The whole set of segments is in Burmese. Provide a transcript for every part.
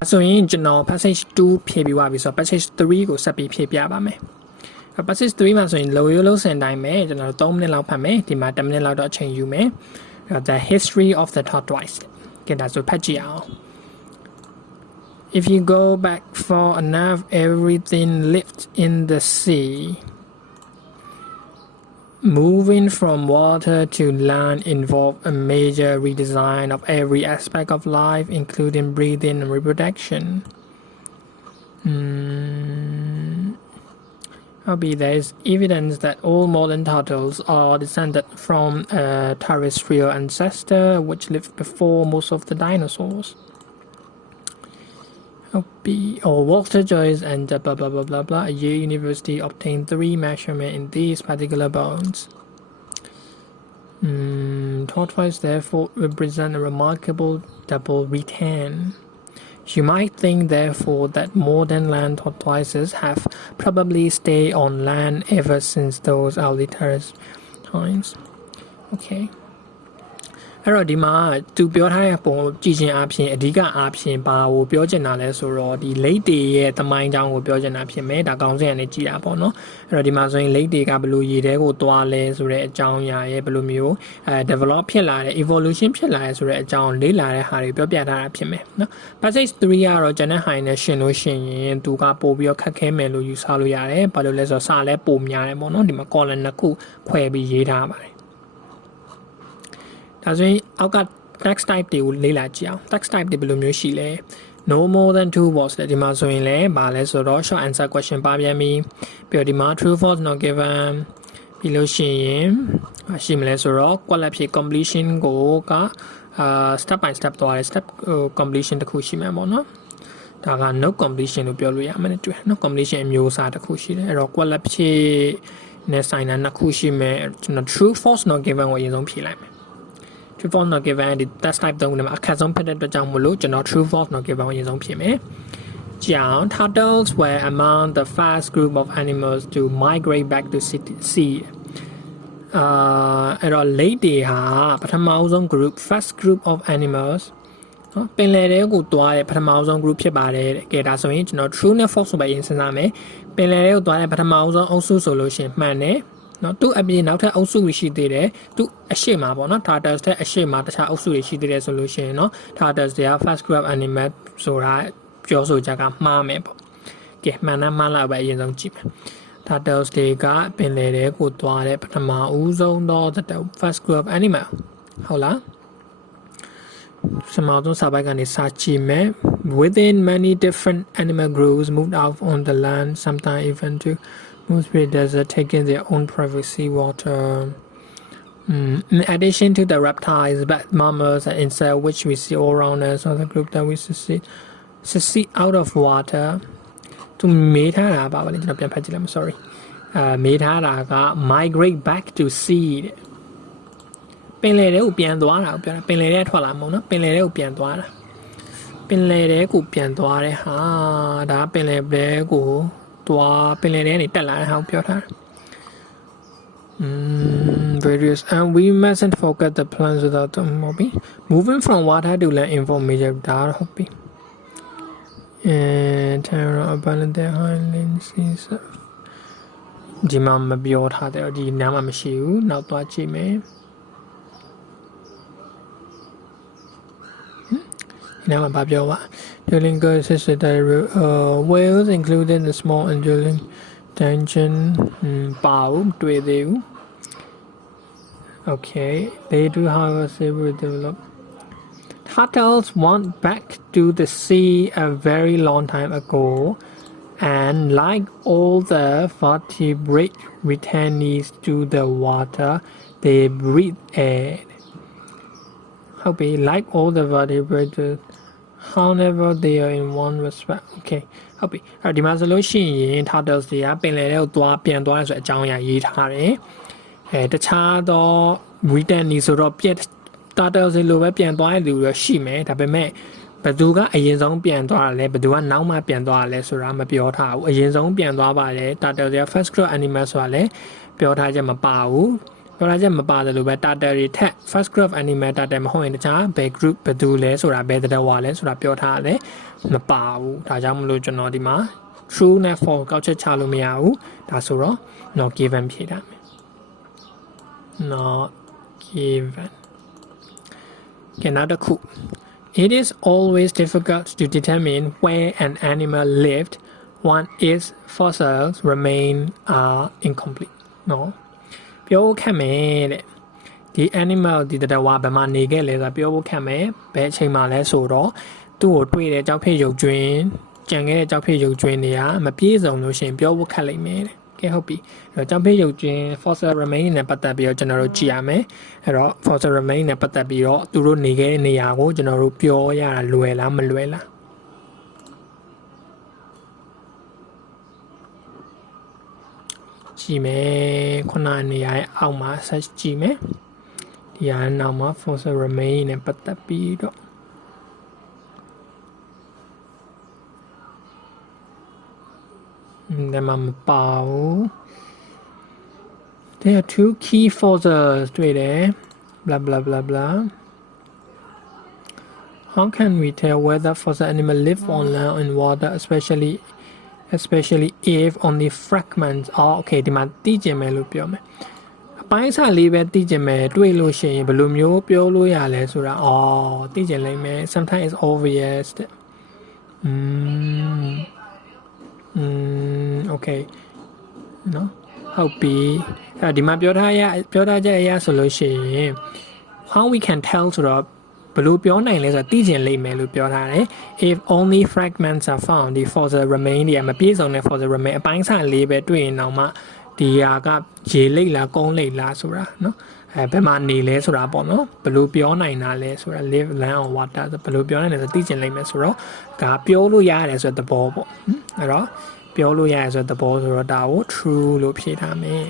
So in general passage 2 ဖြည့်ပြီးသွားပြီဆိုတော့ passage 3ကိုဆက်ပြီးဖြည့်ပြပါမယ်။ passage 3မှာဆိုရင်လိုရိုးလုံးစင်တိုင်းပဲကျွန်တော်တို့3မိနစ်လောက်ဖတ်မယ်ဒီမှာ10မိနစ်လောက်တော့အချိန်ယူမယ်။ The history of the tortoise ကဲဒါဆိုဖတ်ကြည့်အောင် If you go back far enough everything lived in the sea. Moving from water to land involved a major redesign of every aspect of life, including breathing and reproduction. There is evidence that all modern turtles are descended from a terrestrial ancestor which lived before most of the dinosaurs. Walter Joyce and blah blah blah blah blah. Yale University obtained 3 measurements in these particular bones. Tortoise therefore represent a remarkable double retain. You might think therefore that modern land tortoises have probably stayed on land ever since those early times. Okay. အဲ့တော့ဒီမှာသူပြောထားတဲ့ပုံကြည့်ချင်းအပြင်အဓိကအားဖြင့်ဘာကိုပြောချင်တာလဲဆိုတော့ဒီလိတ်တွေရဲ့သမိုင်းကြောင်းကိုပြောချင်တာဖြစ်မယ်ဒါကောင်းစင်ကနေကြည်တာပေါ့နော်အဲ့တော့ဒီမှာဆိုရင်လိတ်တွေကဘယ်လိုရေထဲကိုသွားလဲဆိုတဲ့အကြောင်းအရာရဲ့ဘယ်လိုမျိုးdevelop ဖြစ်လာတဲ့ evolution ဖြစ်လာတဲ့ဆိုတဲ့အကြောင်းလေ့လာတဲ့ဟာတွေပြောပြထားတာဖြစ်မယ်နော် passage 3ကတော့ကျွန်တဲ့ဟိုင်းနဲ့ရှင်လို့ရှင်ရင်သူကပို့ပြီးတော့ခက်ခဲမယ်လို့ယူဆလို့ရတယ်ဘာလို့လဲဆိုတော့စာလဲပိုများတယ်ပေါ့နော်ဒီမှာ column နှစ်ခုခွဲပြီးရေးထားပါတယ်ဒါဆိုရင်အောက်က text type တွေကိုလေ့လာကြည့်အောင် text type တွေဘယ်လိုမျိုးရှိလဲ no more than 2 words လေဒီမှာဆိုရင်လည်းဗာလဲဆိုတော့ short answer question ပါပြန်ပြီပြီးတော့ဒီမှာ true false not given ပြီးလို့ရှိရင်ရှိမလဲဆိုတော့ quality ဖြစ် completion ကိုကstep by step သွားတယ် step completion တစ်ခုရှိမှာပေါ့နော်ဒါက no completion လို့ပြောလို့ရမယ်တူ no completion အမျိုးအစားတစ်ခုရှိတယ်အဲ့တော့ quality ဖြစ်နဲ့ဆိုင်တာနှစ်ခုရှိမယ်ကျွန်တော် true false not given ကိုအရင်ဆုံးဖြေလိုက်မယ်True false not given ဒီ test type သုံးတယ်မှာအခက်ဆုံးဖြစ်တဲ့အတွက်ကြောင့်မလို့ကျွန်တော် true false not given ကိုအရင်ဆုံးဖြစ်မယ်။ကြောင် turtles were among the first group of animals to migrate back to sea အဲ့တော့ lake တွေဟာပထမဆုံး first group of animals နော်ပင်လယ်ထဲကိုတွားတဲ့ပထမဆုံး group ဖြစ်ပါတယ်တဲ့။ကဲဒါဆိုရင်ကျွန်တော် true နဲ့ false ဆိုပဲအရင်စဉ်းစားမယ်။ပင်လယ်ထဲကိုတွားတဲ့ပထမဆုံးအုပ်စုဆိုလို့ရှိရင်မှန်တယ်နော်သူ့အပြင်နောက်ထပ်အုပ်စုရှိသေးတယ်သူအရှိမပေါ့နော် turtles တဲ့အရှိမတခြားအုပ်စုတွေရှိသေးတယ်ဆိုလို့ရှိရင်နော် turtles တွေက first group animal ဆိုတာပြောဆိုချက်ကမှားမယ်ပေါ့ကဲမှန်လားမှားလားပဲအရင်ဆုံးကြည့်မယ် turtles တွေကပင်လယ်ထဲကိုသွားတဲ့ပထမဦးဆုံးသော first group animal ဟုတ်လားစမောင်းစာပိုက်ကနေစာကြည့်မယ် within many different animal groups moved out on the land sometimes even to most predators are taking their own privacy water. In addition to the reptiles, bat mammals and insects which we see all around us, or the group that we succeed out of water. To I'm sorry. Migrate back to sea. ပင်လယ်ထဲကိုပြန်သွားတာပြောတာပင်လယ်ထဲထွက်လာမဟုတ်နော်ပင်လယ်ထဲကိုပြန်သွားတာပင်လယ်ထဲကိုပြန်သွားတဲ့ဟာဒါပင်လယ်ထဲကိုပင်လယ်ထဲနေတက်လာတဲ့ဟာပြောထား various and we mustn't forget the plants without them moving from water to land involve major ဒါဟုတ်ပြီ and terror abandon their highlands ဒီမှာမပြောထားတယ်ဒီနားမှာမရှိဘူးနောက်သွားကြည့်မယ်Now I'm Babiowa. Dueling girls assisted whales, including the small and dueling tension bow with you. Okay, they do have a silver develop. Turtles went back to the sea a very long time ago, and like all the vertebrate returnees to the water, they breathe air. Like all the vertebrates, however, they are in one respect. Okay. ဟုတ်ပြီအဲ့ဒီမှာဆိုလို့ရှိရင် turtles တွေကပင်လယ်ထဲကိုသွားပြန်သွားဆိုအကြောင်းအရာရေးထားတယ်တခြားသော returnees ဆိုတော့ turtles တွေလိုပဲပြန်သွားတဲ့လူတွေရှိမယ်ဒါပေမဲ့ဘယ်သူကအရင်ဆုံးပြန်သွားတာလဲဘယ်သူကနောက်မှပြန်သွားတာလဲဆိုတာမပြောထားဘူးအရင်ဆုံးပြန်သွားပါတယ် turtles တွေက first group animal ဆိုတာလဲပြောထားချက်မပါဘူး ပြောတာချက်မပါတယ်လို့ပဲ data တွေထက် first group animal data မဟုတ်ရင်တခြားဘယ် group ဘယ်သူလဲဆိုတာဘယ်တဝါလဲဆိုတာပြောထားတယ်မပါဘူးဒါကြောင့်မလို့ကျွန်တော်ဒီမှာ true နဲ့ false ကောက်ချက်ချလို့မရဘူးဒါဆိုတော့ not given ဖြေတာမယ် not given ကဲနောက်တစ်ခု It is always difficult to determine where an animal lived when its fossils remain are incomplete နော်ပြောခက်မယ်တဲ့ဒီ animal ဒီတဝါဘယ်မှာနေခဲ့လဲဆိုတာပြောဖို့ခက်မယ်ဘယ်အချိန်မှလဲဆိုတော့သူ့ကိုတွေ့တဲ့ကြောက်ဖေးရုပ်ကျွင်းကြံခဲ့တဲ့ကြောက်ဖေးရုပ်ကျွင်းတွေကမပြည့်စုံလို့ရှိရင်ပြောဖို့ခက်လိမ့်မယ်တဲ့ကဲဟုတ်ပြီအဲ့တော့ကြောက်ဖေးရုပ်ကျွင်း fossil remain နဲ့ပတ်သက်ပြီးတော့ကျွန်တော်တို့ကြည့်ရမယ်အဲ့တော့ fossil remain နဲ့ပတ်သက်ပြီးတော့သူတို့နေခဲ့တဲ့နေရာကိုကျွန်တော်တို့ပြောရတာလွယ်လားမလွယ်လားကြည့်မယ်ခုနနေရာရဲ့အောက်မှာဆက်ကြည့်မယ်ဒီဟာနောက်မှာ fossil remain နဲ့ပတ်သက်ပြီးတော့ဒါမှမပါဘူး There are two key fossils တွေ့တယ် blah blah blah blah How can we tell whether fossil animals live on land or in water especially if only fragments are okay ဒီမှာသိကျင်မယ်လို့ပြောမယ်အပိုင်းစာလေးပဲသိကျင်မယ်တွေ့လို့ရှိရင်ဘယ်လိုမျိုးပြောလို့ရလဲဆိုတာသိကျင်လိမ့်မယ် sometimes it's obvious okay နော်ဟုတ်ပြီဒီမှာပြောထားချက်အရာဆိုလို့ရှိရင် how we can tell ဆိုတော့ဘယ်လိုပြောနိုင်လဲဆိုတော့သိကျင်လိမ့်မယ်လို့ပြောထားတယ် if only fragments are found ဒီ fossil remain တွေမပြည့်စုံတဲ့ fossil remain အပိုင်းစာလေးပဲတွေ့ရင်တော့မှဒီဟာကရေလိပ်လားကုန်းလိပ်လားဆိုတာနော်ဘယ်မှာနေလဲဆိုတာပေါ့နော်ဘယ်လိုပြောနိုင်တာလဲဆိုတာ live land or water ဘယ်လိုပြောနိုင်လဲဆိုသိကျင်လိမ့်မယ်ဆိုတော့ဒါပြောလို့ရတယ်ဆိုတဲ့သဘောပေါ့အဲ့တော့ပြောလို့ရတယ်ဆိုတဲ့သဘောဆိုတော့ဒါကို true လို့ဖြေထားမယ်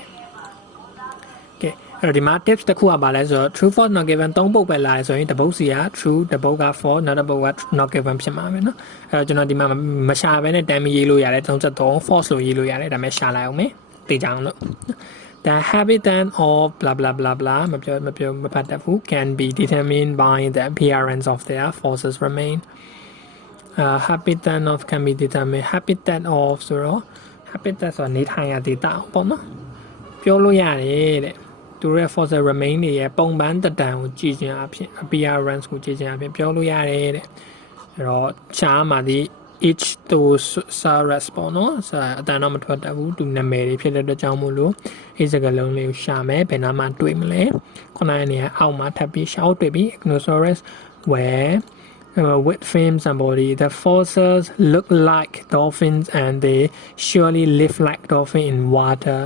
ကဲအဲ့တော့ဒီမှာ tips တစ်ခုကပါလဲဆိုတော့ true false not given 3ပုတ်ပဲလာရဆိုရင်တစ်ပုတ်စီက true တစ်ပုတ်က false နောက်တစ်ပုတ်က not given ဖြစ်မှာပဲเนาะအဲ့တော့ကျွန်တော်ဒီမှာမရှာဘဲနဲ့တမ်းမရေးလို့ရတယ်33 false လို့ရေးလို့ရတယ်ဒါပေမဲ့ရှာလိုက်အောင်မယ်သိကြအောင်လို့ The habitat of blah blah blah blah မပတ်သက်ဘူး can be determined by the appearance of their fossils remain habitat of can be determined habitat of ဆိုတော့ habitat ဆိုတာနေထိုင်ရာဒေသပေါ့နော်ပြောလို့ရတယ်တဲ့သူရဲ့ fossil remain တွေရဲ့ပုံပန်းတတန်ကိုကြည့်ခြင်းအဖြစ် appearance ကိုကြည့်ခြင်းအဖြစ်ပြောလို့ရတယ်တဲ့အဲ့တော့ရှားမှာဒီ each to saras ပေါ့နော်အတန်တော့မထွက်တတ်ဘူးသူနာမည်တွေဖြစ်တဲ့အတွက်ကြောင့်မို့လို့ဒီစကားလုံးလေးကိုရှာမယ်ဘယ်နာမှတွေ့မလဲခုနကနေအောက်မှာထပ်ပြီးရှောက်တွေ့ပြီး Ignosaurus where with fins and body the fossils look like dolphins and they surely live like dolphin in water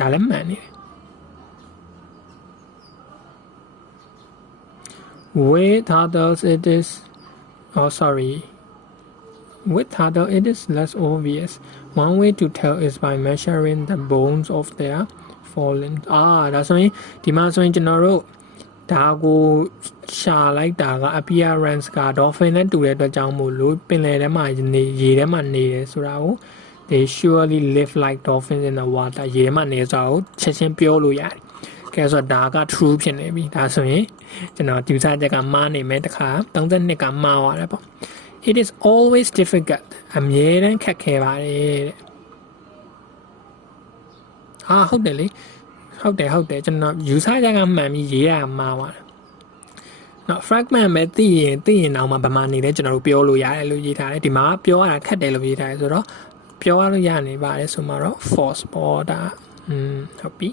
ဒါလည်းမှန်နေတယ် with others it is with others it is less obvious one way to tell is by measuring the bones of their fallen ဒါဆိုရင်ဒီမှာဆိုရင်ကျွန်တော်တို့ဒါကိုရှာလိုက်တာက appearance က dolphin နဲ့တူတဲ့အတွက်ကြောင့်မို့လို့ပင်လယ်ထဲမှာနေရေထဲမှာနေတယ်ဆိုတာကို they surely live like dolphins in the water ရေထဲမှာနေဆိုတာကိုချက်ချင်းပြောလို့ရတယ်ကဲဆိုတော့ဒါက true ဖြစ်နေပြီဒါဆိုရင်ကျွန်တော်ဒီစားချက်ကမှားနေမယ်တခါ32ကမှားသွားတယ်ပေါ့ it is always difficult အမြဲတမ်းခက်ခဲပါတယ်တဲ့ဟုတ်တယ်လေဟုတ်တယ်ကျွန်တော်ယူဆချက်ကမှန်ပြီးရေးရမှားသွားတယ်နော် fragment ပဲသိရင်တော့မှဗမာနေလဲကျွန်တော်တို့ပြောလို့ရတယ်လို့ရေးထားတယ်ဒီမှာပြောရတာခက်တယ်လို့ရေးထားတယ်ဆိုတော့ပြောရလို့ရနေပါတယ်ဆိုမှတော့ false ပေါ်တာဟုတ်ပြီ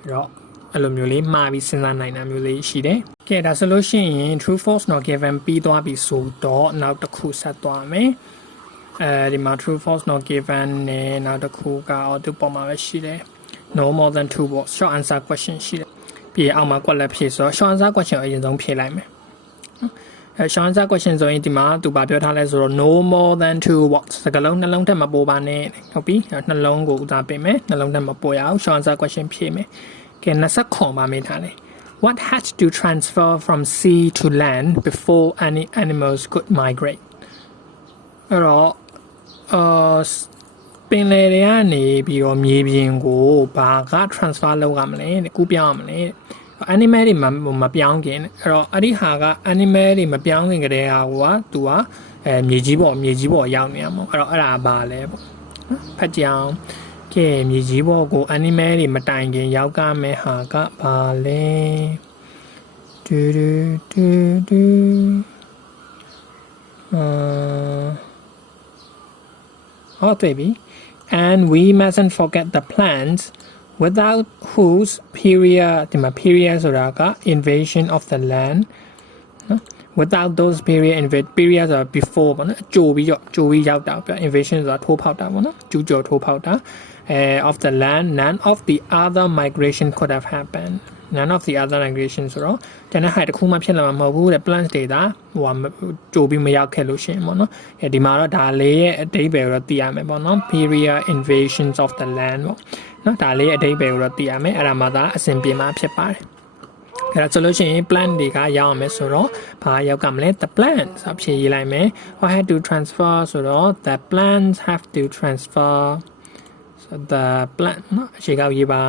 အဲ့တော့အဲ့လိုမျိုးလေးမှားပြီးစဉ်းစားနိုင်တာမျိုးလေးရှိတယ်။ကဲဒါဆိုလို့ရှိရင် true false not given ပြီးသွားပြီဆိုတော့နောက်တစ်ခုဆက်သွားမယ်။ဒီမှာ true false not given နဲ့နောက်တစ်ခုကသူ့ပေါ်မှာပဲရှိတယ်။ no more than 2 words short answer question ရှိတယ်။ပြီးအောက်မှာ quad လည်းဖြည့်ဆိုတော့ short answer question အရင်ဆုံးဖြည့်လိုက်မယ်။ short answer question ဆိုရင်ဒီမှာသူပြောထားလဲဆိုတော့ no more than 2 words စကားလုံးနှလုံးထက်မပိုပါနဲ့ဟုတ်ပြီ။နှလုံးကိုဦးစားပေးမယ်။နှလုံးထက်မပိုရအောင် short answer question ဖြည့်မယ်။ Okay, nasa khoma me thale. What had to transfer from sea to land before any animals could migrate? အဲ့တော့ ပင်လယ်တွေကနေပြီးတော့မြေပြင်ကိုဘာက transfer လုပ်ရမလဲတဲ့ကူးပြောင်းရမလဲတဲ့ animal တွေမပြောင်းခင်အဲ့တော့အဲ့ဒီဟာက animal တွေမပြောင်းခင်ကတည်းကဟိုကသူကမြေကြီးပေါ်ရောက်နေရမှာအဲ့တော့အဲ့ဒါဘာလဲပေါ့နော်ဖတ်ကြအောင်ကဲမြေကြီးပေါ်ကို animal တွေမတိုင်ခင်ရောက်ကမဲ့ဟာကဘာလဲတူတွေ့ပြီ and we mustn't forget the plants without whose period ဒီမှာ period ဆိုတာက invasion of the land နော် without those periodဆိုတာ before ပေါ့နော်ကြိုပြီးရောက်တာပြ invasion ဆိုတာထိုးဖောက်တာပေါ့နော်ကျူးကျော်ထိုးဖောက်တာof the land none of the other migration could have happened none of the other migration ဆိုတော့တနက်ဟာတခုမှဖြစ်လာမှာမဟုတ်ဘူးတဲ့ plants တွေဒါဟိုကြိုပြီးမရောက်ခဲ့လို့ရှိရင်ပေါ့နော်ဒီမှာတော့ဒါလေးရဲ့အဓိပ္ပာယ်ကိုတော့သိရမယ်ပေါ့နော် period invasions of the land ပေါ့နော်ဒါလေးရဲ့အဓိပ္ပာယ်ကိုတော့သိရမယ်အဲ့ဒါမှသာအဆင်ပြေမှာဖြစ်ပါတယ်အဲ့ဒါဆိုလို့ရှိရင် plant တွေကရောက်အောင်မယ်ဆိုတော့ဘာရောက်ကမလဲ the plants အဖြေရေးလိုက်မယ် I had to transfer ဆိုတော့ the plants have to transfer so the plant နော်အရှိကောက်ရေးပါ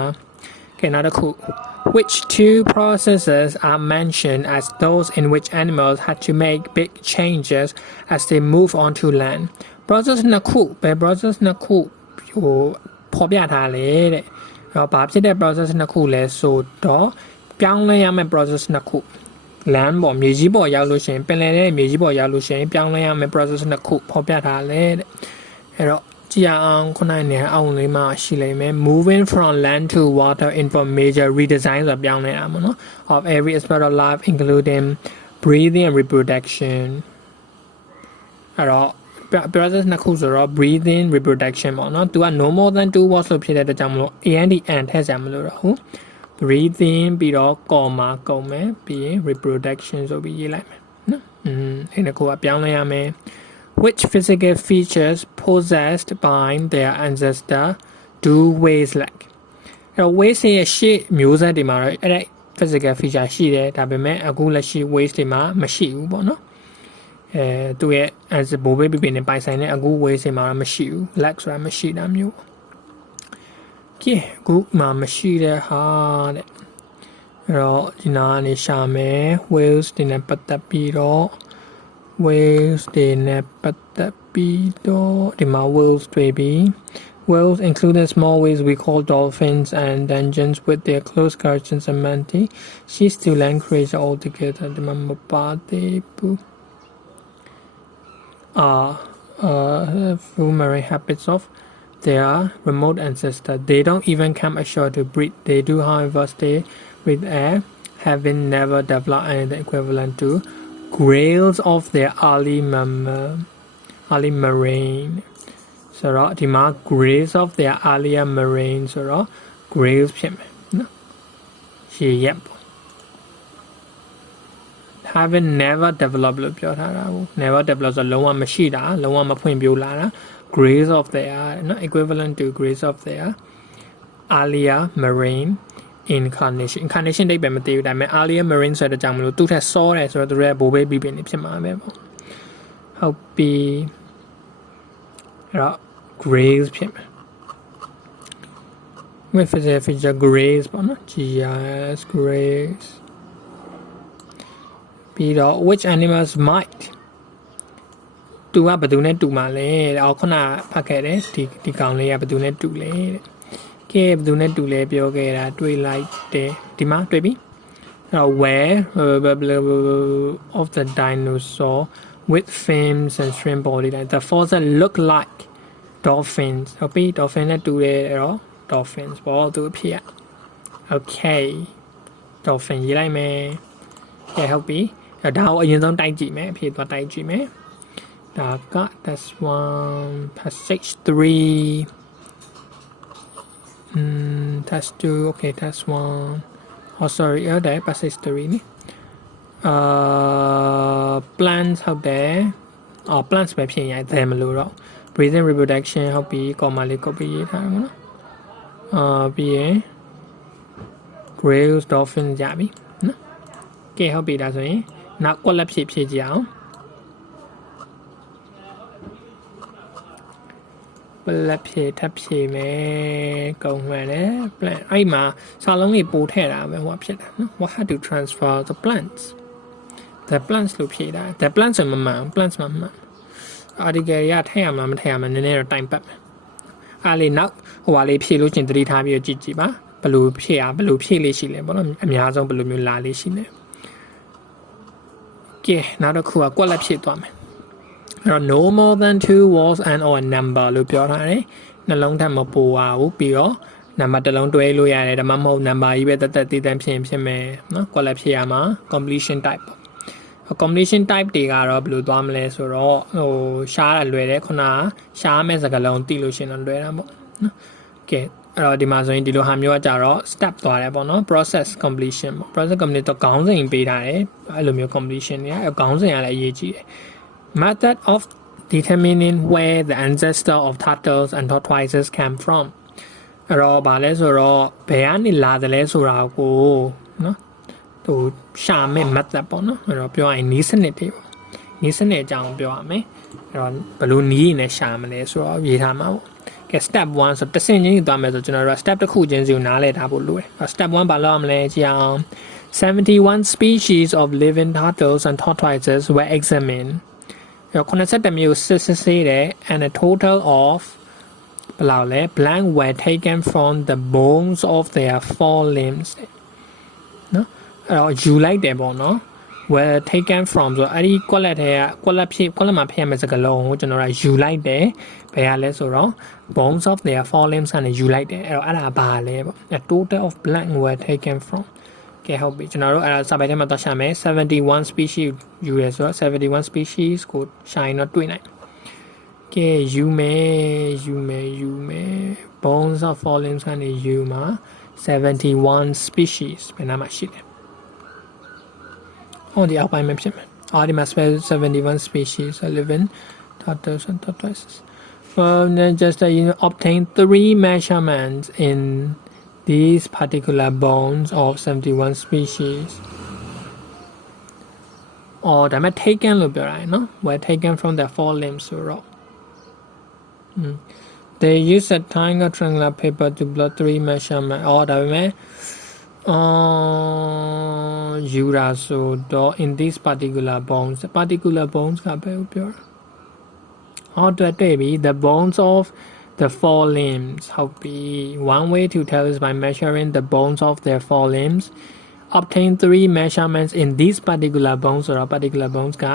okayနောက်တစ်ခု which two processes are mentioned as those in which animals had to make big changes as they move onto land process နှစ်ခုဘယ် process နှစ်ခုဟိုဖော်ပြထားလေတဲ့အဲ့တော့ဘာဖြစ်တဲ့ process နှစ်ခုလဲဆိုတော့ပြောင်းလဲရမယ့် process နှစ်ခု land ပေါ်မြေကြီးပေါ်ရောက်လို့ရှိရင်ပင်လယ်ထဲမြေကြီးပေါ်ရောက်လို့ရှိရင်ပြောင်းလဲရမယ့် process နှစ်ခုဖော်ပြထားလေတဲ့အဲ့တော့ကြည့်အောင်ခုနကနေအောင်လေးမှရှိလိမ့်မယ် moving from land to water in for major redesign ဆိုပြောင်းလဲရမှာနော် of every aspect of life including breathing and reproduction အဲ့တော့ process နှစ်ခုဆိုတော့ breathing reproduction ပေါ့နော်သူက no more than 2 words လို့ဖြစ်တဲ့အတွက်ကြောင့်မလို့ and ထည့်စရာမလိုတော့ဘူး breathing ပြီးတော့ comma ကုန်မယ်ပြီးရင် reproduction ဆိုပြီးရေးလိုက်မယ်နော်အဲ့ဒါကိုပြောင်းလဲရမယ်which physical features possessed by their ancestor do ways like အဲ့တော့ ways ရဲ့ရှေ့မျိုးဆက်တွေမှာတော့အဲ့ဒါ physical feature ရှိတယ်ဒါပေမဲ့အခုလက်ရှိ ways တွေမှာမရှိဘူးပေါ့နော်သူရဲ့ as ဘိုးဘေးပြပြနဲ့ပိုင်ဆိုင်တဲ့အခု ways တွေမှာတော့မရှိဘူး like ဆိုတာမရှိတာမျိုးကဲအခုမှမရှိတဲ့ဟာတဲ့အဲ့တော့ဒီနာကနေရှာမယ် whales တွေနဲ့ပတ်သက်ပြီးတော့ whales တွေနဲ့ပတ်သက်ပြီးတော့ဒီမှာ whales တွေပြီး whales including small whales we call dolphins and dungeons with their close cousins and manatee she's to land creature altogether ဒီမှာမပါသေးဘူးfew marine habits of their remote ancestors they don't even come ashore to breed they do however stay with air having never developed anything equivalent to grails of their early marine ဆိုတော့ဒီမှာ grails of their earlier marine ဆိုတော့ grails ဖြစ်မယ်နော်ရေရက်ပေါ့ having never developed လို့ပြောထားတာကို never developed ဆိုလုံးဝမရှိတာလုံးဝမဖွံ့ဖြိုးလာတာ grails of their နော် equivalent to grails of their earlier marine incarnation တိတ်ပဲမသိဘူးဒါပေမဲ့ earlier marine ဆိုတဲ့ကြောင့်မလို့သူ့ထက်စောတယ်ဆိုတော့သူရဲ့ဘိုးဘေးပြီးပင်နေဖြစ်မှာပဲပေါ့ဟုတ်ပြီအဲ့တော့ grays ဖြစ်မယ် with feature grays ပေါ့နော် GIS grays ပြီးတော့ which animals might သူကဘယ်သူနဲ့တူမှာလဲအော်ခုနဖတ်ခဲ့တယ်ဒီကောင်လေးကဘယ်သူနဲ့တူလဲတဲ့ကဲဘယ်သူနဲ့တူလဲပြောခဲ့တာတွေ့လိုက်တယ်ဒီမှာတွေ့ပြီ where of the dinosaur with fins and shrimp body like the fossil look like dolphins ဟုတ်ပြီ dolphin နဲ့တူတယ်အဲ့တော့ dolphins ပေါ့သူအဖြစ် okay dolphin ရေးလိုက်မယ်ကဲဟုတ်ပြီဒါကိုအရင်ဆုံးတိုက်ကြည့်မယ်အဖြစ်သွားတိုက်ကြည့်မယ်ဒါက that's one passage 3 that's 2 okay that's 1 oh sorry that passage 3 ni plants ဟုတ်တယ် plants ပဲဖြစ်ရင်တယ်မလို့တော့ breathing reproduction ဟုတ်ပြီ comma လေး copy ရေးထားမှာနော်ပြီးရင် grails dolphins ရပြီနော်ကဲဟုတ်ပြီဒါဆိုရင်နောက်ကွက်လက်ဖြည့်ကြည့်အောင် Plat phe thap phe me câu man đấy plant ai mà sao lông này bù thế là what phe đó what how to transfer the plants လို့ဖြေတာ the plants ဆိုမှန် plants မှန် article ရထည့်ရမှာမထည့်ရမှာနည်းနည်းတော့ time ပတ်မယ်အားလေးနောက်ဟိုဟာလေးဖြည့်လို့ချင်းသတိထားပြီးကြည့်ကြည့်ပါဘယ်လိုဖြည့်လေးရှိလဲပေါ့နော်အများဆုံးဘယ်လိုမျိုးလာလေးရှိလဲကဲနောက်တစ်ခုက quality ဖြည့်သွားမယ်အဲ့တော့ no more than 2 words and or a number လို့ပြောထားတယ်နှလုံးထပ်မပိုပါဘူးပြီးတော့နံပါတ်တစ်လုံးတွဲလို့ရတယ်ဒါမှမဟုတ်နံပါတ်ကြီးပဲတက်တည်တန်းဖြစ်မယ်နော် quality ဖြည့်ရမှာ completion type completion type တွေကတော့ဘယ်လိုသွားမလဲဆိုတော့ဟိုရှားတာလွယ်တယ်ခုနရှားမဲ့စကားလုံးသိလို့ရှင်တော့လွယ်တာပေါ့နော်ကဲအဲ့တော့ဒီမှာဆိုရင်ဒီလိုဟာမျိုးကကြတော့ step သွားတယ်ပေါ့နော် process completion ပေါ့ process completion တော့ခေါင်းစဉ်ပေးထားတယ်အဲ့လိုမျိုး completion တွေအဲ့ခေါင်းစဉ်ကလည်းအရေးကြီးတယ် method of determining where the ancestor of turtles and tortoises came from အဲ့တော့ဗာလဲဆိုတော့ဘယ်ကနေလာတယ်လဲဆိုတာကိုနော်ဟိုရှာမဲ့ method ပေါ့နော်အဲ့တော့ပြောရရင်နီးစနစ်တွေပေါ့နီးစနစ်အကြောင်းပြောရမယ်အဲ့တော့ဘယ်လိုနီးနေရှာမလဲဆိုတော့ရေးထားမှာပေါ့ကဲ step 1ဆိုတဆင့်ချင်းသွားမယ်ဆိုကျွန်တော်တို့ step တစ်ခုချင်းစီကိုနားလည်ထားဖို့လိုတယ် step 1ဘာလို့ရမလဲကြည့်အောင် 71 species of living turtles and tortoises were examined အဲ့တော့82မျိုးစစ်တယ် and a total of ဘယ်လောက်လဲ blank were taken from the bones of their forelimbs နော်အဲ့တော့ယူလိုက်တယ်ပေါ့နော် were taken from ဆိုအဲ့ဒီ quality ထဲက quality မှာဖျက်မဲ့စကားလုံးကိုကျွန်တော်ကယူလိုက်တယ်ဘယ်ရလဲဆိုတော့ bones of their forelimbs ကနေယူလိုက်တယ်အဲ့တော့အဲ့ဒါဘာလဲပေါ့ a total of blank were taken from ကဲဟုတ်ပြီကျွန်တော်တို့အဲ့ဒါစာပိုက်ထဲမှာသွားရှာမယ်71 species ယူရဲဆိုတော့71 species ကိုရှာရင်တော့တွေ့နိုင်ကဲယူမယ် bones of forelimbs ကနေယူမှာ71 species ဘယ်နာမှာရှိလဲဟောဒီအောက်ပိုင်းမှာဖြစ်မယ်အော်ဒီမှာ71 species living turtles and tortoises then just obtain 3 measurements in these particular bones of 71 species or ဒါမှ taken လို့ပြောရတယ်နော် were taken from the forelimbs ဆိုတော့they use a tiny triangular paper to plot 3 measurements အော်ဒါပေမဲ့ယူရာဆိုတော့ in these particular bones ကဘယ်ကိုပြောတာတွေ့ပြီ the bones of the forelimbs ဟုတ်ပြီ one way to tell is by measuring the bones of their forelimbs obtain 3 measurements in these particular bones ဆိုတော့ particular bones က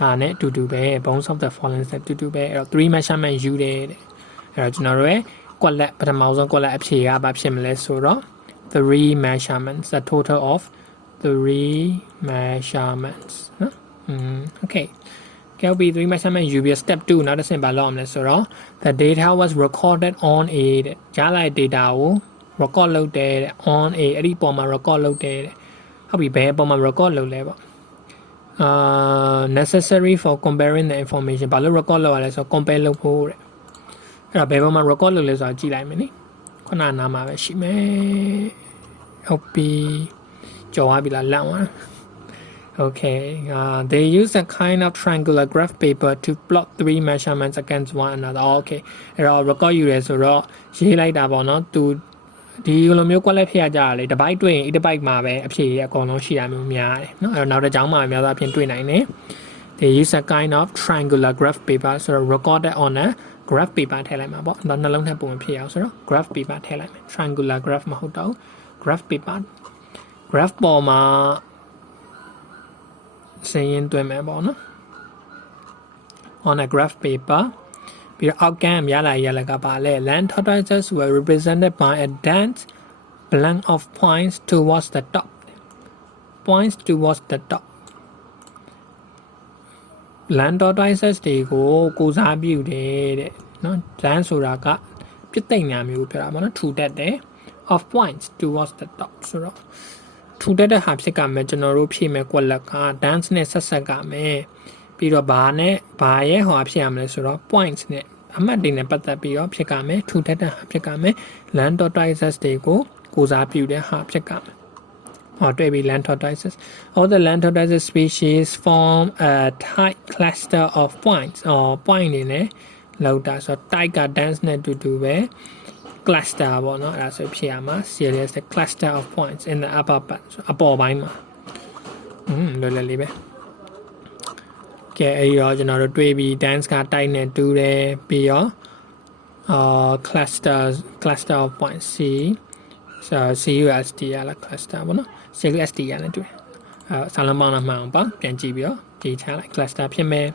ဒါနဲ့အတူတူပဲ bones of the forelimbs နဲ့အတူတူပဲအဲ့တော့3 measurement ယူတယ်တဲ့အဲ့တော့ကျွန်တော်တို့ရဲ့ quality ပထမဆုံး quality အဖြေကဘာဖြစ်မလဲဆိုတော့ 3 measurements a total of 3 measurements နော်okay ကဲပြီး 3 measurement ယူပြီး step 2နောက်တစ်ဆင့်ဘာလုပ်အောင်လဲဆိုတော့ the data was recorded on a တဲ့ကြားလိုက် data ကို record လုပ်တယ်တဲ့ on a အဲ့ဒီပုံမှာ record လုပ်တယ်တဲ့ဟုတ်ပြီဘယ်ပုံမှာ record လုပ်လဲပေါ့necessary for comparing the information ဘာလို့ record လုပ်ရလဲဆိုတော့ compare လုပ်ဖို့တဲ့အဲ့တော့ဘယ်ပုံမှာ record လုပ်လဲဆိုတော့ကြည့်လိုက်မယ်နိခုနနာမှာပဲရှိမယ်ဟုတ်ပြီကြော်သွားပြီလားလန့်သွားOkay, they use a kind of triangular graph paper to plot 3 measurements against one another. Okay, အဲ့တော့ record ယူရဲဆိုတော့ရေးလိုက်တာပေါ့နော်သူဒီလိုမျိုး quality ဖြည့်ရကြတာလေတစ်ပိုက်တွေ့ရင်တစ်ပိုက်မှာပဲအဖြေအကုန်လုံးရှိတာမျိုးများတယ်เนาะအဲ့တော့နောက်တစ်ကြောင်းမှာများသောအားဖြင့်တွေ့နိုင်တယ် They use a kind of triangular graph paper ဆိုတော့ recorded on a graph paper ထည့်လိုက်မှာပေါ့နောက်နှလုံးထပ်ပုံဖြည့်အောင်ဆိုတော့ graph paper ထည့်လိုက်မယ် triangular graph မဟုတ်တော့ graph paper graph ပေါ်မှာစင်းရင်တွေ့မယ်ပေါ့နော် on a graph paper ပြီးတော့အောက်ကမ်းရလာကပါလဲ land tortoises were represented by a dense blank of points towards the top land tortoises တွေကိုကိုစားပြုတယ်တဲ့နော် land ဆိုတာကပြစ်သိမ့်ညာမျိုးပြောတာပေါ့နော်ထူတတ်တယ် of points towards the top ဆိုတော့ထူတတ်တဲ့ဟာဖြစ်ကမယ်ကျွန်တော်တို့ဖြည့်မယ်ကွက်လက်က dance နဲ့ဆက်ဆက်ကမယ်ပြီးတော့ဘာရဲ့ဟောဖြစ်ရမလဲဆိုတော့ points နဲ့အမှတ်တွေနဲ့ပတ်သက်ပြီးတော့ဖြစ်ကမယ်ထူတတ်တဲ့ဟာဖြစ်ကမယ် land tortoises တွေကိုကိုစားပြုတဲ့ဟာဖြစ်ကမယ်ဟောတွေ့ပြီ land tortoises all the land tortoises species form a tight cluster of points or point တွေနဲ့ လောက်တာဆိုတော့ type က dance နဲ့တူတူပဲ cluster ပေါ့နော်အဲ့ဒါဆိုဖြစ်ရမှာ serious the cluster of points in the upper part အပေါ်ပိုင်းမှာလွယ်လွယ်လေးပဲကဲအဲ့ရောကျွန်တော်တို့တွေးပြီး dance က type နဲ့တူတယ်ပြီးတော့cluster of points C CUST ရလား cluster ပေါ့နော် CUST ရလည်းတွေ့စာလုံးပေါင်းတော့မှန်အောင်ပါပြန်ကြည့်ပြီးတော့ကြည့်ချလိုက် cluster ဖြစ်မယ်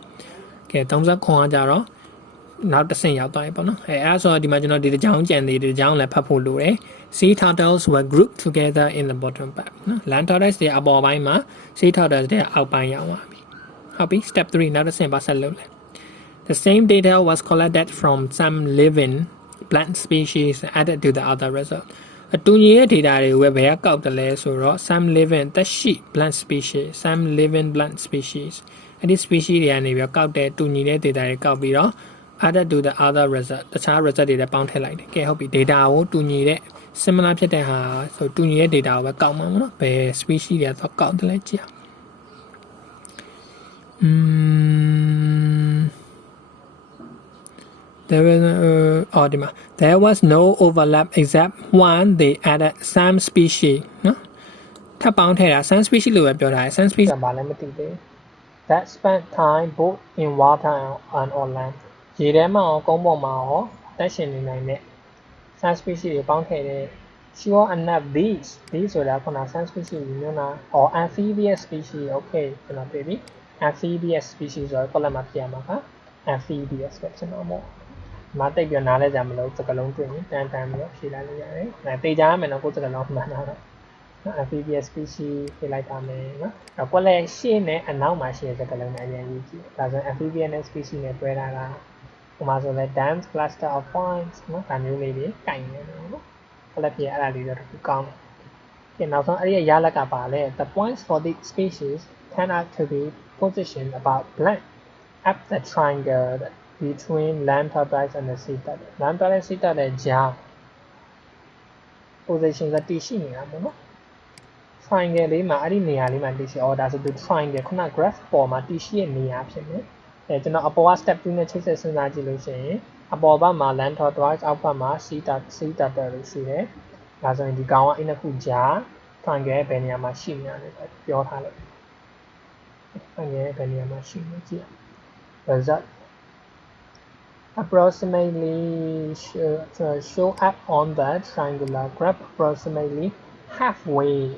ကဲ30ခွန်ကကြတော့နောက်တစ်ဆင့်ရောက်သွားပြီပေါ့နော်အဲ့ဆိုတော့ဒီမှာကျွန်တော်ဒီတစ်ကြောင်းကြံသေးဒီတစ်ကြောင်းလည်းဖတ်ဖို့လိုတယ် sea turtles were grouped together in the bottom part နော် land turtles တွေအပေါ်ပိုင်းမှာ sea turtles တွေအောက်ပိုင်းရောက်သွားပြီဟုတ်ပြီ step 3နောက်တစ်ဆင့်ပါဆက်လုပ်လဲThe same data was collected from some living plant species added to the other result. အတူညီရဲ့ data တွေကိုဘယ်ကကောက်တယ်လဲဆိုတော့ some living သက်ရှိ plant species some living plant species အဲ့ဒီ species တွေကနေပြီးကောက်တဲ့တူညီတဲ့ data တွေကောက်ပြီးတော့ added to the other result တခြား result တွေလည်းပေါင်းထည့်လိုက်တယ်။ကဲဟုတ်ပြီ data ကိုတူညီတဲ့ similar ဖြစ်တဲ့ဟာဆိုတူညီတဲ့ data ကိုပဲကောက်မှာပေါ့နော်။ဘယ် species တွေကသွားကောက်တယ်လဲကြည့်အောင်။ There was no overlap except one they added some species နော်ထပ်ပေါင်းထည့်တာ some species လို့ပဲပြောတာ some species ဘာလဲမသိသေး that spent time both in water and on land ရေထဲမှာရောကုန်းပေါ်မှာရောတက်ရှင်နေနိုင်တဲ့ some species တွေပေါင်းထည့်တဲ့ sure enough these ဆိုတာခုန some species မျိုးနာ or amphibious species okay ကျွန်တော်တွေ့ပြီ amphibious species ဆိုတော့ column မှာပြရမှာက amphibious ပဲကျွန်တော်မို့မတိတ်ပြနားလဲကြမလို့စကလုံးတွေ့ရင်တန်ပြီးတော့ဖြေလိုက်လို့ရတယ်။အဲတေချာရမယ်နော်ကိုစကလုံးမှန်တာတော့နော် amphibious species ဖြေလိုက်ပါမယ်နော်။အဲ့ကွက်လက်ရှေ့နဲ့အနောက်မှာရှိတဲ့စကလုံးနဲ့အရင်ရေးကြည့်။ဒါဆို amphibious species နဲ့တွဲတာကဟိုမှာဆိုလဲ dense cluster of points နော်ဒါမျိုးလေးတွေကင်နေတယ်နော်။ကွက်လက်ဖြေအဲ့ဒါလေးတော့တခုကောင်းတယ်။ဒီနောက်ဆုံးအဲ့ဒီရလက်ကပါလဲ the points for the species turn out to be positioned about blank up the triangle between land tortoise and the sea turtle. Land tortoise sea turtle ကြား position ကတည်ရှိနေတာပေါ့နော် triangle လေးမှာအဲ့ဒီနေရာလေးမှာတည်ရှိဒါဆိုသူ triangle ခုန graph ပေါ်မှာတည်ရှိတဲ့နေရာဖြစ်နေကျွန်တော်အပေါ်က step 2နဲ့ချိတ်ဆက်စဉ်းစားကြည့်လို့ရှိရင်အပေါ်ဘက်မှာ land tortoise အောက်ဘက်မှာ sea turtle လို့ရှိတယ်ဒါဆိုရင်ဒီကောင်ကအင်းတစ်ခုကြား triangle ဘယ်နေရာမှာရှိနေလဲပြောထားလိုက် triangle ဘယ်နေရာမှာရှိနေကြည့် result approximately show up on the triangular graph approximately halfway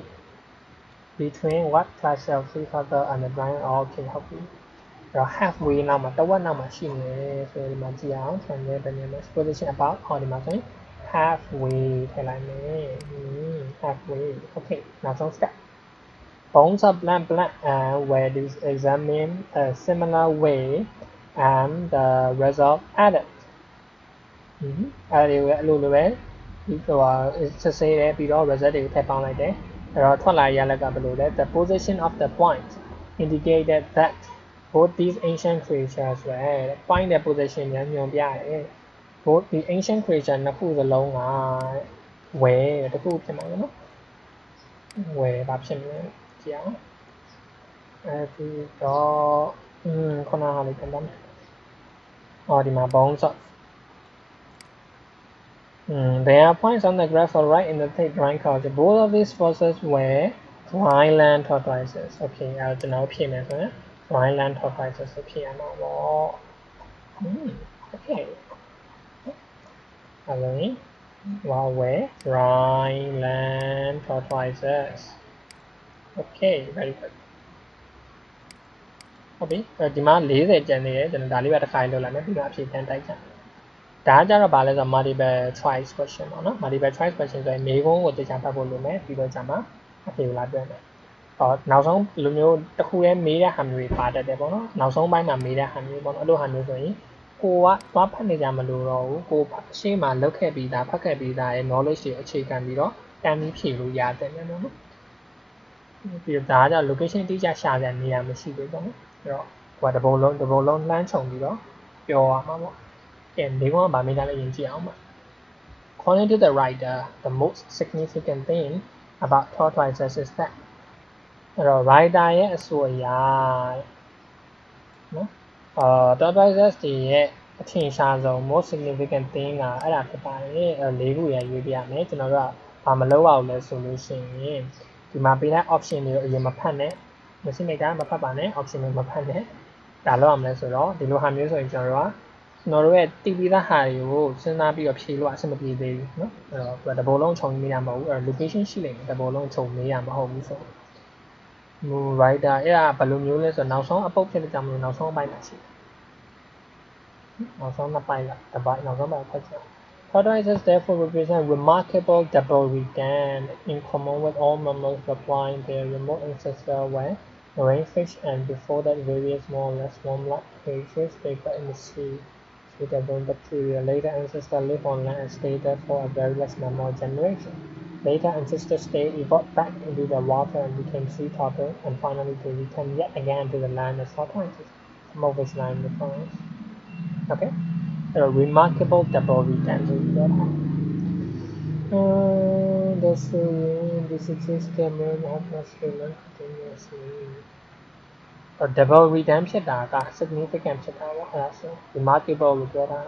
between what cluster of sea turtle and the triangle okay ဟုတ်ပြီအဲ့တော့ halfway နောက်မှာတဝက်နောက်မှာရှိနေဆိုဒီမှာကြည့်အောင် triangle ဘယ်နေရာမှာ position about ဟောဒီမှာဆိုရင် halfway ထည့်လိုက်မယ် halfway okay နောက်ဆုံး step bones of plant were examined a similar way and the result added အဲ့ဒီအလိုလိုပဲဒီဟိုစစ်ဆေးတယ်ပြီးတော့ result တွေကိုထည့်ပေါင်းလိုက်တယ်အဲ့တော့ထွက်လာရလက်ကဘယ်လိုလဲ the position of the point indicated that both these ancient creatures were point တဲ့ position များညွှန်ပြတယ် both the ancient creature နှစ်ခုစလုံးကဝဲတခုဖြစ်မှာနော်ဝဲဘာဖြစ်မလဲကြည့်အောင်အဲ့ဒီတော့ခုနဟာလေးပြန်ပါမယ်ဒီမှာ bones of there are points on the graph on right in the drawing culture. Both of these fossils were dryland tortoises. Okay, အဲ့ကျွန်တော်ဖြည့်မယ်ဆိုရင် dryland tortoises ဆိုဖြည့်ရမှာပေါ့ okay အဲ့လိုwere dryland tortoises. Okay, very good. ဟုတ်ပြီဒီမှာ40ကျန်နေတယ်ကျွန်တော်ဒါလေးပဲတစ်ခါလုပ်လိုက်မယ်ပြီးတော့အဖြေပြန်တိုက်ကြဒါကြတော့ဗာလဲဆို multiple choice question ပေါ့နော် multiple choice question ဆိုရင်မေးခွန်းကိုသိချာဖတ်ဖို့လိုမယ်ပြီးတော့ကြာမှာအဖြေကိုလာတွေ့မယ်နောက်ဆုံးလိုမျိုးတစ်ခုရဲ့မေးတဲ့ဟာမျိုးတွေပါတတ်တယ်ပေါ့နော်နောက်ဆုံးပိုင်းမှာမေးတဲ့ဟာမျိုးပေါ့နော်အဲ့လိုဟာမျိုးဆိုရင်ကိုကသွားဖတ်နေကြမလို့တော့ဘူးကိုရှေ့မှာလုပ်ခဲ့ပြီးသားဖတ်ခဲ့ပြီးသားရဲ့ knowledge တွေအခြေခံပြီးတော့တန်းပြီးဖြေလို့ရတယ်နော်ပြီးတော့ဒါက location တိကျရှာတဲ့နေရာမရှိဘူးပေါ့နော်အဲ့တော့ဟိုကတပုံလုံးလှမ်းခြုံပြီးတော့ပြောရမှာပေါ့According to the writer, the most significant thing about tortoises is that writer ရဲ့အဆိုအရနော်tortoises တွေရဲ့ အထင်ရှားဆုံး most significant thing ကအဲ့ဒါဖြစ်ပါတယ်၄ခုရရွေးပြရမယ်ကျွန်တော်တို့ကဘာမလုပ်အောင်လဲဆိုလို့ရှိရင်ဒီမှာပေးတဲ့ option တွေကိုအရင်မဖတ်နဲ့မရှိနေတာမဖတ်ပါနဲ့ option တွေမဖတ်နဲ့ဒါလုပ်အောင်လဲဆိုတော့ဒီလိုဟာမျိုးဆိုရင်ကျွန်တော်တို့ရဲ့တည်ပြီးသားဟာတွေကိုစဉ်းစားပြီးတော့ဖြေလို့အဆင်မပြေသေးဘူးเนาะအဲ့တော့တဘောလုံးခြုံမေးရမှာမဟုတ်ဘူးအဲ့ location ရှိလိမ့်မယ်တဘောလုံးခြုံမေးရမှာမဟုတ်ဘူးဆိုwriter အဲ့ဒါဘယ်လိုမျိုးလဲဆိုတော့နောက်ဆုံးအပုတ်ဖြစ်တဲ့ကြောင့်မလို့နောက်ဆုံးအပိုင်းမှာရှိတယ်နောက်ဆုံးနှစ်ပိုင်းကတစ်ပိုင်းနောက်ဆုံးပိုင်းဖတ်ကြည့် Tortoises therefore represent remarkable double return in common with all mammals replying their remote ancestors were marine fish and before that various more or less worm-like creatures lived in the sea with abundant bacteria. Later ancestors lived on land and stayed there for a very less number of generations. Later ancestors stayed, evolved back into the water and became sea turtles, and finally they returned yet again to the land as tortoises, some of which lie in the forest. Okay? A remarkable double return to the this exists the moon atmosphere continuously. A double return ဖြစ်တာက significant ဖြစ်တာပေါ့အဲ့ဒါဆို remarkable လို့ပြောတာ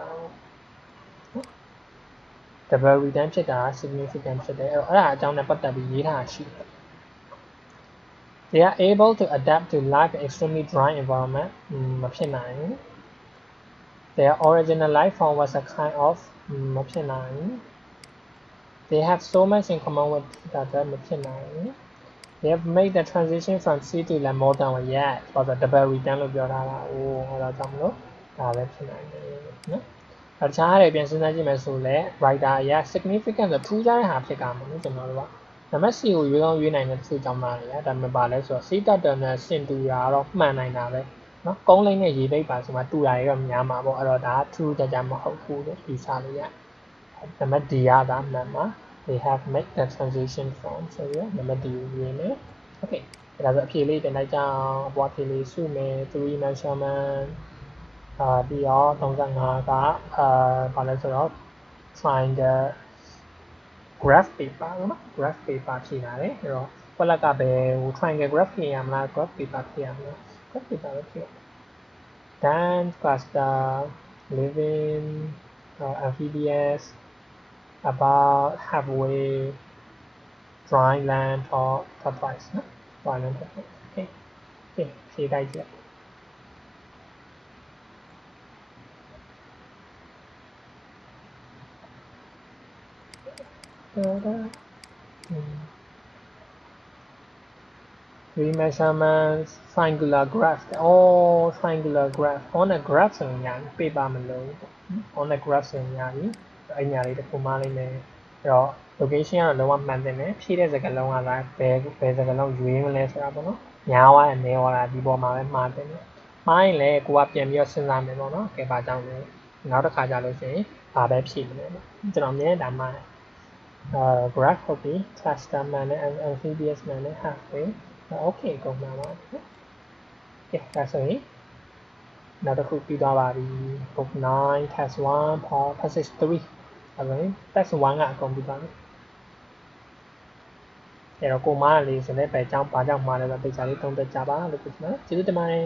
double return ဖြစ်တာ significant ဖြစ်တယ်အဲ့ဒါအကြောင်းနဲ့ပတ်သက်ပြီးရေးထားတာရှိတယ် They are able to adapt to life in extremely dry environment မဖြစ်နိုင် Their original life form was a kind of မဖြစ်နိုင် They have so much in common with each other မဖြစ်နိုင် They have made the transition from sea to land more than one yet ဆိုတော့ double return လို့ပြောထားတာ။အဲ့ဒါကြောင့်မလို့ဒါပဲဖြစ်နိုင်တယ်နော်။တခြားတွေပြန်စဉ်းစားကြည့်မယ်ဆိုလဲ writer အရာ significant ဆိုထူးခြားတဲ့ဟာဖြစ်ကြမှာနော်ကျွန်တော်တို့က။နံပါတ် C ကိုရွေးကောင်းရွေးနိုင်တဲ့သူကြောင့်သားတွေကဒါမှမပါလဲဆိုတော့ sea turtle နဲ့ဆင်တူတာတော့မှန်နိုင်တာပဲ။နော်။ကုန်းလိမ့်နဲ့ရေပိတ်ပါဆိုမှတူတာတွေတော့များမှာပေါ့။အဲ့တော့ဒါက true ကြကြမဟုတ်ဘူးလို့ယူဆလို့ရတယ်။နံပါတ် D ကဒါမှန်ပါ They have made the transition from ဆိုပြီးနံပါတ် D ကိုရွေးမယ်။ Okay ဒါဆိုအဖြေလေးတင်လိုက်ကြအောင်အပွားဖြေလေးစုမယ်3 measurement ပြီးတော့35ကဘာလဲဆိုတော့ triangle graph paper နော် graph paper ဖြေလာတယ်အဲ့တော့ဘက်လက်ကပဲဟို triangle graph ဖြေရမလား graph paper ဖြေရမလား graph paper ပဲဖြေ then cluster living amphibious about halfway dry land or tortoise နော် dry land tortoise okay ဖြေလိုက်ကြည့်Three measurements, triangular graph. Oh, triangular graph. On a graph ဆိုရင်ညာပေပါမလို့ on a graph ဆိုရင်ညာပြီအဲ့ညာလေးတစ်ခုမှလေးနဲ့အဲ့တော့ location ကတော့လုံးဝမှန်တယ်နဲ့ဖြည့်တဲ့စကားလုံးကလည်းဘယ်စကားလုံးရွေးမလဲဆိုတာပေါ့နော်ညာဝါနဲ့နေဝါဒီပေါ်မှာပဲမှားတယ်မှားရင်လည်းကိုကပြန်ပြီးတော့စဉ်းစားမယ်ပေါ့နော်ကဲပါကြောင်းလဲနောက်တစ်ခါကြာလို့ရှိရင်ဘာပဲဖြည့်မလဲကျွန်တော်မြင်တာမှာgraph ဟုတ်ပြီ cluster မှန်တယ် amphibious မှန်တယ် halfway okay ကုန်ပါပါကဲဒါဆိုရင်နောက်တစ်ခုပြီးသွားပါပြီ book 9 test 1 passage 3အဲ့ဒါ test 1ကအကုန်ပြီးသွားပြီအဲ့တော့ကိုမားလေးဆိုလည်းပဲအကြောင်းဘာကြောင့်မှားလဲဆိုတော့သိချာလေးသုံးသပ်ကြပါလို့ပြောချင်ပါတယ်ကျေးဇူးတင်ပါတယ်